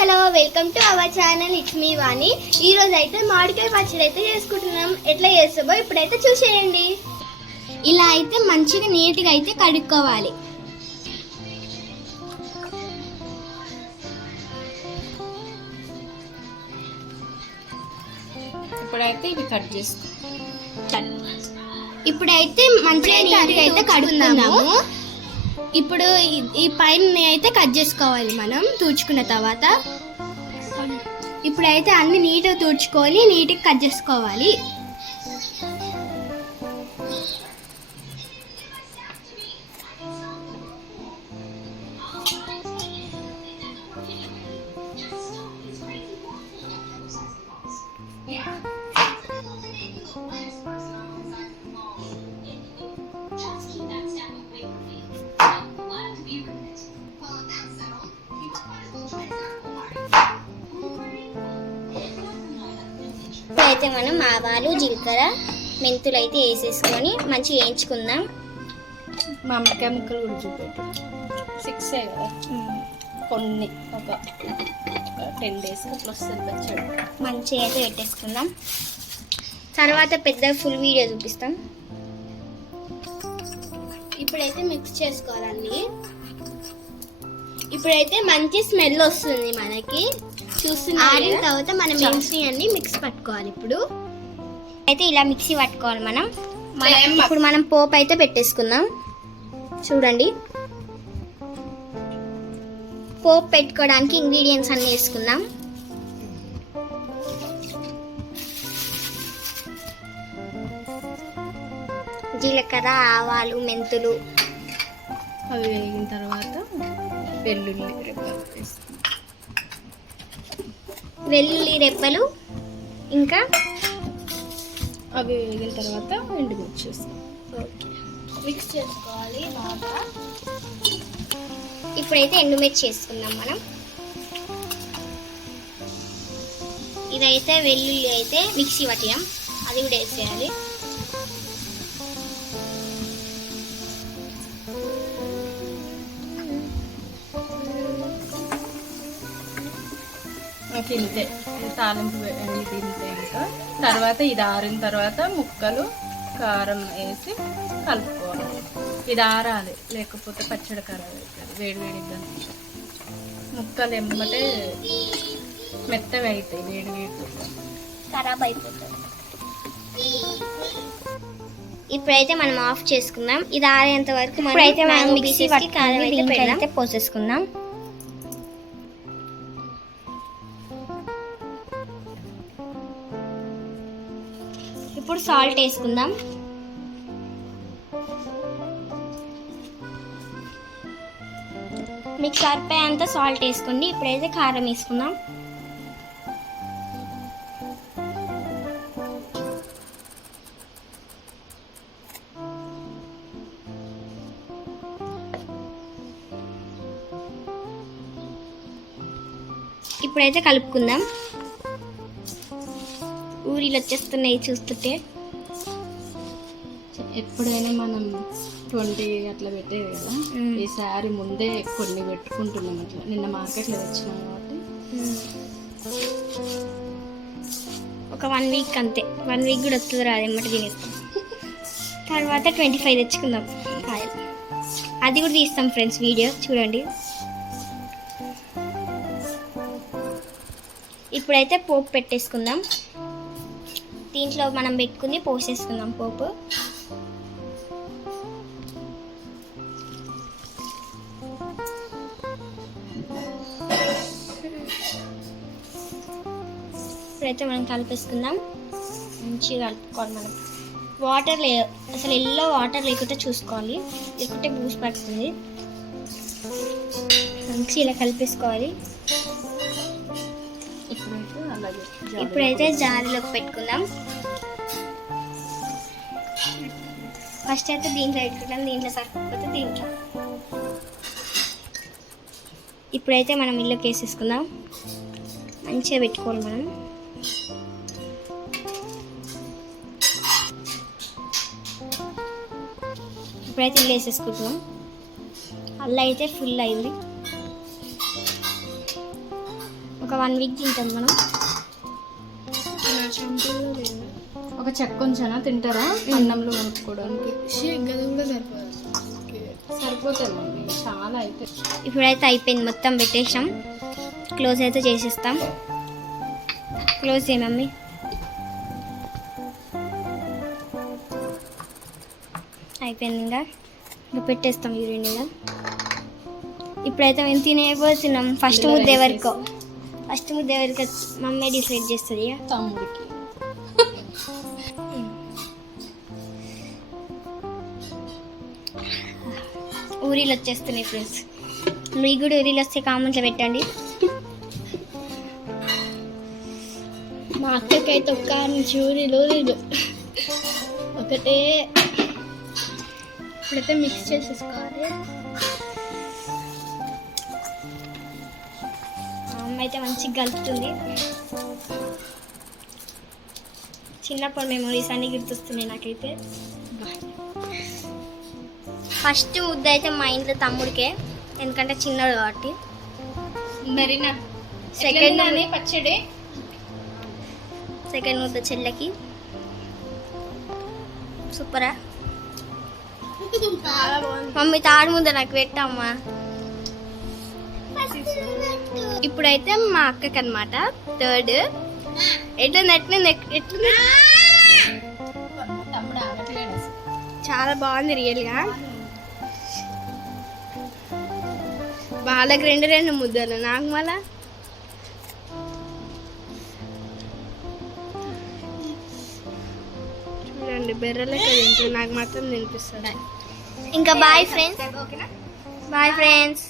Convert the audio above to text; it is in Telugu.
Hello welcome to our channel it's me Vani. ఈ రోజు అయితే మామిడికాయ పచ్చడి అయితే చేసుకుంటున్నాం. ఎట్లా చేస్తామో ఇప్పుడైతే చూసేయండి. ఇలా అయితే మంచిగా నీట్గా అయితే కడుక్కోవాలి. ఇప్పుడైతే ఇవి కట్ చేసుకో. ఇప్పుడైతే మంచిగా నీట్గా అయితే కడుక్కున్నాము. ఇప్పుడు ఈ పైన అయితే కట్ చేసుకోవాలి మనం తుడుచుకున్న తర్వాత. ఇప్పుడైతే అన్ని నీట్గా తుడుచుకొని నీట్గా కట్ చేసుకోవాలి. అయితే మనం ఆవాలు జీలకర్ర మెంతులు అయితే వేసేసుకొని మంచిగా వేయించుకుందాం. మామిడికాయ ముక్కలు కూడా చూపెట్టు. 6 కదా, కొన్ని ఒక 10 days అట్లా వస్తుంది పచ్చడి. మంచిగా అయితే పెట్టేసుకుందాం. తర్వాత పెద్ద ఫుల్ వీడియో చూపిస్తాం. ఇప్పుడైతే మిక్స్ చేసుకోవాలండి. ఇప్పుడైతే మంచి స్మెల్ వస్తుంది మనకి. ఆరిన తర్వాత మనం అన్ని మిక్స్ పట్టుకోవాలి. ఇప్పుడు అయితే ఇలా మిక్సీ పట్టుకోవాలి మనం. ఇప్పుడు మనం పోపు అయితే పెట్టేసుకుందాం. చూడండి, పోపు పెట్టుకోవడానికి ఇంగ్రీడియంట్స్ అన్ని వేసుకుందాం. జీలకర్ర, ఆవాలు, మెంతులు. అవి వేగిన తర్వాత వెల్లుల్లి రెప్పలు, ఇంకా అవి వేగిన తర్వాత ఎండుమిర్చి మిక్స్ చేసుకోవాలి బాగా. ఇప్పుడైతే ఎండుమిర్చి వేసుకుందాం మనం. ఇదైతే వెల్లుల్లి అయితే మిక్సీ పట్టాం, అది కూడా వేసేయాలి. తింటే తాలింపు తింటే ఇంకా తర్వాత ఇది ఆరిన తర్వాత ముక్కలు కారం వేసి కలుపుకోవాలి. ఇది ఆరాలి, లేకపోతే పచ్చడి ఖరాబ్ అవుతుంది. వేడిగా ముక్కలు ఎమ్మటే మెత్తగా అవుతాయి, వేడి ఖరాబ్ అయిపోతుంది. ఇప్పుడైతే మనం ఆఫ్ చేసుకుందాం. ఇది ఆరేంత వరకు మనం మిక్సీ కారం అయితే పోసేసుకుందాం. ఇప్పుడు సాల్ట్ వేసుకుందాం. మీకు సరిపోయేంత సాల్ట్ వేసుకోండి. ఇప్పుడైతే కారం వేసుకుందాం. ఇప్పుడైతే కలుపుకుందాం. ఊరిలో వచ్చేస్తున్నాయి చూస్తుంటే. ఎప్పుడైనా మనం 20 అట్లా పెట్టేది కదా, ఈసారి ముందే కొన్ని పెట్టుకుంటున్నాం. అట్లా నిన్న మార్కెట్లో తెచ్చినాం కాబట్టి ఒక 1 week అంతే. 1 week కూడా వస్తుంది రాదు, ఎమ్మటి తినేస్తాం. తర్వాత 25 తెచ్చుకుందాం కాయలు. అది కూడా తీస్తాం ఫ్రెండ్స్, వీడియో చూడండి. ఇప్పుడైతే పోపు పెట్టేసుకుందాం. దీంట్లో మనం పెట్టుకుని పోసేసుకుందాం పోపు. ఇప్పుడైతే మనం కలిపేసుకుందాం. మంచిగా కలుపుకోవాలి మనం. వాటర్ అసలు ఎల్లో వాటర్ లేకుండా చూసుకోవాలి, లేకుంటే బూసి పడుతుంది. మంచిగా ఇలా కలిపేసుకోవాలి. ఇప్పుడైతే జారీలోకి పెట్టుకుందాం. ఫస్ట్ అయితే దీంట్లో పెట్టుకుంటాం, దీంట్లో సరిపోతే దీంట్లో. ఇప్పుడైతే మనం ఇల్లుకి వేసేసుకుందాం. మంచిగా పెట్టుకోవాలి మనం. ఇప్పుడైతే ఇల్లు వేసేసుకుంటున్నాం. అల్ల అయితే ఫుల్ అయింది. ఒక 1 వీక్ తింటాం మనం. ఒక చెక్క కొంచెం తింటారా అన్నంలో కలుపుకోవడానికి? సరిపోతుంది మమ్మీ, చాలా అయితే. ఇప్పుడైతే అయిపోయింది, మొత్తం పెట్టేసాం. క్లోజ్ అయితే చేసేస్తాం. క్లోజ్ చేయి మమ్మీ. అయిపోయింది, ఇంకా పెట్టేస్తాం ఈ రెండుగా. ఇప్పుడైతే మేము తినేపోతున్నాం. ఫస్ట్ ముద్ద ఎవరికో మమ్మీ డిసైడ్ చేస్తుంది. తమ్ముడికి ఊరిలో వచ్చేస్తున్నాయి ఫ్రెండ్స్. మీకు కూడా ఊరిలో వస్తే కామెంట్లో పెట్టండి. మా అక్కకైతే ఒక్క నుంచి ఊరిలో ఒకటే. ఇప్పుడైతే మిక్స్ చేసేసుకోవాలి. అమ్మ అయితే మంచిగా కలుపుతుంది. చిన్నప్పుడు మెమరీస్ అన్నీ గుర్తొస్తున్నాయి నాకైతే. ఫస్ట్ ముద్ద అయితే మా ఇంట్లో తమ్ముడికే, ఎందుకంటే చిన్నడు కాబట్టి. సెకండ్ ముద్ద చెల్లెకి. సూపరా మమ్మీ, తాడు ముద్ద నాకు పెట్టమ్మా. ఇప్పుడైతే మా అక్కకి అనమాట థర్డ్. ఎట్లుంది చాలా బాగుంది రియల్గా. వాళ్ళకి రెండు ముద్దలు, నాకు మళ్ళా చూడండి బెర్రలే తింటుంది, నాకు మాత్రం తినిపిస్తుంది. ఇంకా బాయ్ ఫ్రెండ్స్.